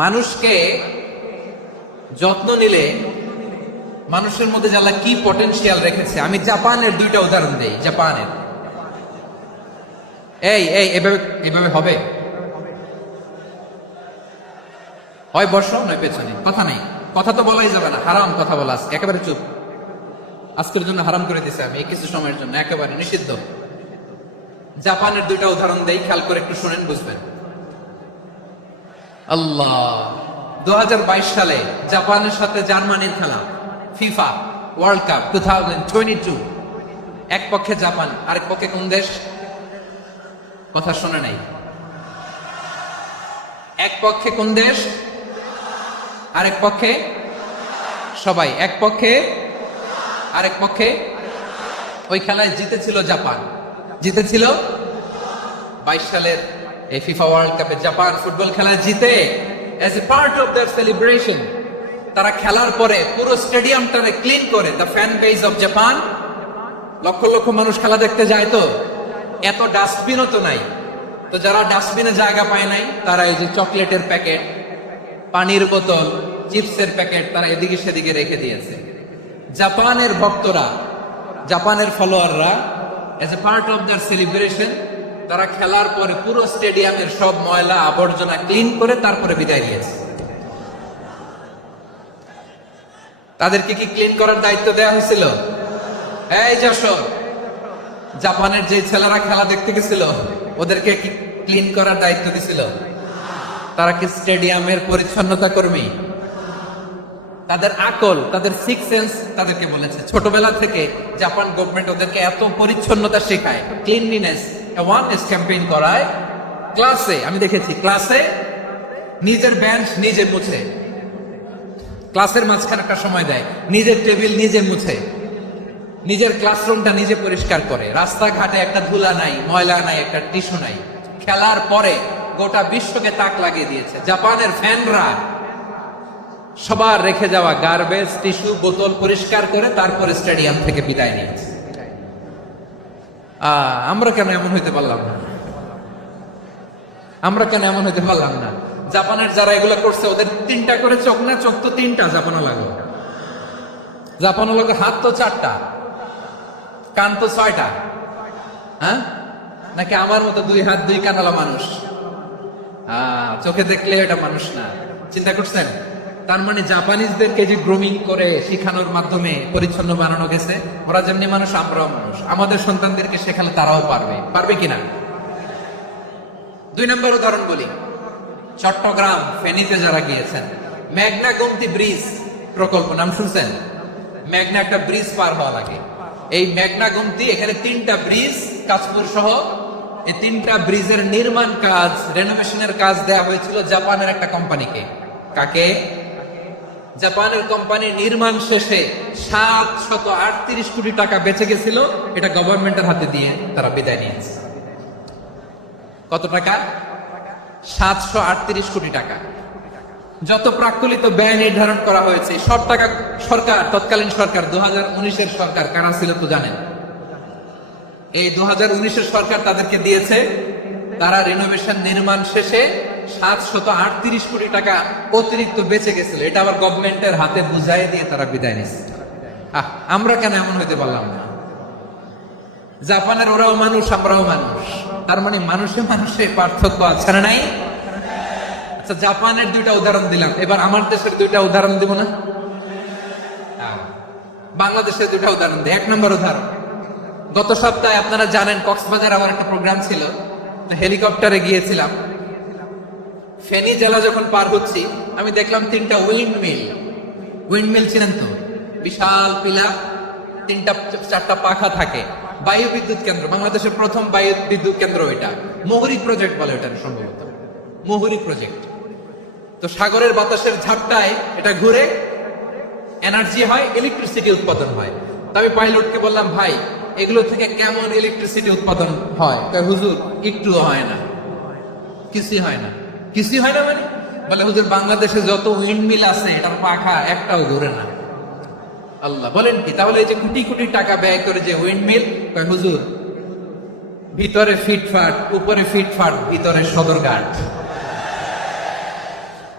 মানুষকে যত্ন নিলে মানুষের মধ্যে যে আল্লাহ কি পটেনশিয়াল রেখেছে। আমি জাপানের দুইটা উদাহরণ দেই। জাপানের এই এই এভাবে এভাবে হবে, হয় বর্ষণ নয় পেছনে, কথা নেই, কথা তো বলাই যাবে না, হারাম কথা বলা আজকে একেবারে চুপ। আজকের জন্য হারাম করে দিছে আমি এই কিছু সময়ের জন্য, একেবারে নিষিদ্ধ। জাপানের দুইটা উদাহরণ দেই, খেয়াল করে একটু শুনেন, বুঝবেন। আল্লাহ, 2022 সালে জাপানের সাথে জার্মানির খেলা, ফিফা ওয়ার্ল্ড কাপ 2022। এক পক্ষে জাপান, আরেক পক্ষে কোন দেশ? কথা শোনে নাই। এক পক্ষে কোন দেশ, আরেক পক্ষে সবাই। এক পক্ষে আরেক পক্ষে। ওই খেলায় জিতেছিল জাপান, জিতেছিল 22 সালের এই ফিফা ওয়ার্ল্ড কাপে। জাপান ফুটবল খেলায় জিতে as a part of their celebration তারা খেলার পরে পুরো স্টেডিয়ামটারে ক্লিন করে। The fan base of Japan, lakh lakh মানুষ খেলা দেখতে যায়, তো এত ডাস্টবিনও তো নাই। তো যারা ডাস্টবিনে জায়গা পায় নাই, তারা এই যে চকলেটের প্যাকেট, পানির বোতল, চিপসের প্যাকেট তারা এদিকে সেদিকে রেখে দিয়েছে। জাপানের ভক্তরা, জাপানের ফলোয়াররা as a part of their celebration তারা খেলার পরে পুরো স্টেডিয়ামের সব ময়লা আবর্জনা ক্লিন করে তারপরে বিদায় দিয়েছে। তাদেরকে কি ক্লিন করার দায়িত্ব দেওয়া হয়েছিল? এই যশোর, জাপানের যে ছেলেরা খেলা দেখতে গেছিল ওদেরকে কি ক্লিন করার দায়িত্ব দিছিল? তারা কি স্টেডিয়ামের পরিচ্ছন্নতা কর্মী? তাদের আকল, তাদের সিক্স সেন্স তাদেরকে বলেছে। ছোটবেলা থেকে জাপান গভর্নমেন্ট ওদেরকে এত পরিচ্ছন্নতা শেখায়, ক্লিনলিনেস অ্যাওয়ারনেস ক্যাম্পেইন করায়। ক্লাসে আমি দেখেছি, ক্লাসে নিজের বেঞ্চ নিজে মুছে, ক্লাসের মাঝখানে একটা সময় দেয়, নিজের টেবিল নিজে মুছে, নিজের ক্লাসরুমটা নিজে পরিষ্কার করে। রাস্তাঘাটে একটা ধুলা নাই, ময়লা নাই, একটা টিস্যু নাই। খেলার পরে গোটা বিশ্বকে তাক লাগিয়ে দিয়েছে। জাপানের ফ্যানরা সবার রেখে যাওয়া গার্বেজ, টিস্যু, বোতল পরিষ্কার করে তারপরে স্টেডিয়াম থেকে বিদায় নিয়েছে। আমরা কেন এমন হইতে পারলাম না? আমরা কেন এমন হইতে পারলাম না? জাপানের যারা এগুলো করছে ওদের 3টা করে চোখ না? চোখ তো 3টা, জাপানও লাগো। জাপানও লাগো, হাত তো 4টা, কান তো 6টা। হ্যাঁ, নাকি আমার মতো 2 হাত 2 কানালা মানুষ? চোখে দেখলে এটা মানুষ না। চিন্তা করছেন? তার মানে জাপানিজদেরকে যে গ্রুমিং করে শিখানোর মাধ্যমে পরিচ্ছন্ন বানানো গেছে। ওরা যেমনি মানুষ, আমরাও মানুষ। আমাদের সন্তানদেরকে শেখালে তারাও পারবে, পারবে কিনা? 2 নম্বর উদাহরণ বলি। চট্টগ্রাম ফেনীতে যারা গিয়েছেন, মেঘনা গোমতী ব্রিজ প্রকল্প নাম শুনছেন? মেঘনা একটা ব্রিজ পার হওয়া লাগে। এই মেঘনা গোমতী, এখানে 3টা ব্রিজ, কাশপুর সহ এই 3টা ব্রিজের নির্মাণ কাজ, রেনোভেশনের কাজ দেয়া হয়েছিল জাপানের একটা কোম্পানিকে। কাকে? জাপানের কোম্পানি। নির্মাণ শেষে 738 কোটি টাকা বেঁচে গেছিল, এটা গভর্নমেন্টের হাতে দিয়ে তারা বিদায় নিয়েছে। কত টাকা? 738 কোটি টাকা। যত প্রাক্কলিত ব্যয় নির্ধারণ করা হয়েছে সব টাকা সরকার, তৎকালীন সরকার 2019-এর সরকার, কারা ছিল তো জানেন? এই 2019-এর সরকার তাদেরকে দিয়েছে। তারা রিনোভেশন নির্মাণ শেষে 738 কোটি টাকা অতিরিক্ত বেঁচে গেছিল, এটা আবার গভর্নমেন্টের হাতে বুঝাই দিয়ে তারা বিদায় নিচ্ছে। আমরা কেন এমন হইতে পারলাম না? জাপানের ওরাও মানুষ, আমরাও মানুষ। তার মানে মানুষে মানুষে পার্থক্য আছে না নাই? আচ্ছা, জাপানের 2টা উদাহরণ দিলাম, এবার আমার দেশের 2টা উদাহরণ দিব না? বাংলাদেশের 2টা উদাহরণ দিই। 1 নম্বর উদাহরণ, গত সপ্তাহে আপনারা জানেন কক্সবাজার আমার একটা প্রোগ্রাম ছিল, হেলিকপ্টারে গিয়েছিলাম। ফেনী জেলা যখন পার হচ্ছি, আমি দেখলাম 3টা উইন্ডমিল। উইন্ডমিল চিনেন তো? বিশাল পিলা, 3টা 4টা পাখা থাকে। বায়ু বিদ্যুৎ কেন্দ্র, বাংলাদেশের প্রথম বায়ু বিদ্যুৎ কেন্দ্র এটা। মুহুরী প্রজেক্ট বলে এটা, সম্ভবত মুহুরী প্রজেক্ট। তো সাগরের বাতাসের ঝাপটায় এটা ঘুরে এনার্জি হয়, ইলেকট্রিসিটি উৎপাদন হয়। তো আমি পাইলটকে বললাম, ভাই এগুলো থেকে কেমন ইলেকট্রিসিটি উৎপাদন হয়? হুজুর একটু হয় না। কিছুই হয় না। কিছুই হয় না মানে? বলে হুজুর বাংলাদেশে যত উইন্ডমিল আছে এটার পাখা একটাও ঘুরে না। আল্লাহ, বলেন কি? তাহলে এই যে কোটি কোটি টাকা ব্যয় করে যে উইন্ডমিল, হুজুর ভিতরে ফিটফাট, উপরে ফিটফাট, ভিতরে সদরঘাট।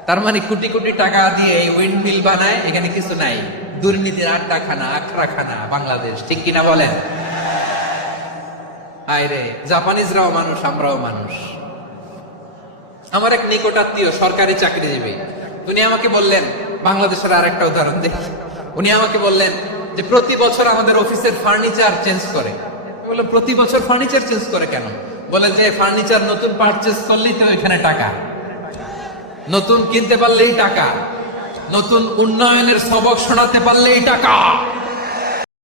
তার মানে কোটি কোটি টাকা দিয়ে এই উইন্ড মিল বানায়, এখানে কিছু নাই। দুর্নীতির আড্ডাখানা, আখড়াখানা বাংলাদেশ, ঠিক কিনা বলেন? আয়রে, জাপানিজরাও মানুষ, আমরাও মানুষ। আমার এক নিকট আত্মীয় সরকারি চাকরিজীবী, উনি আমাকে বললেন, বাংলাদেশের আর একটা উদাহরণ দেখি। উনি আমাকে বললেন যে প্রতি বছর আমাদের অফিসের ফার্নিচার চেঞ্জ করে। বললো প্রতি বছর ফার্নিচার চেঞ্জ করে কেন? বলে যে ফার্নিচার নতুন পারচেজ করলেই তো এখানে টাকা, নতুন কিনতে পারলেই টাকা, নতুন উন্নয়নের সবক শোনাতে পারলেই টাকা।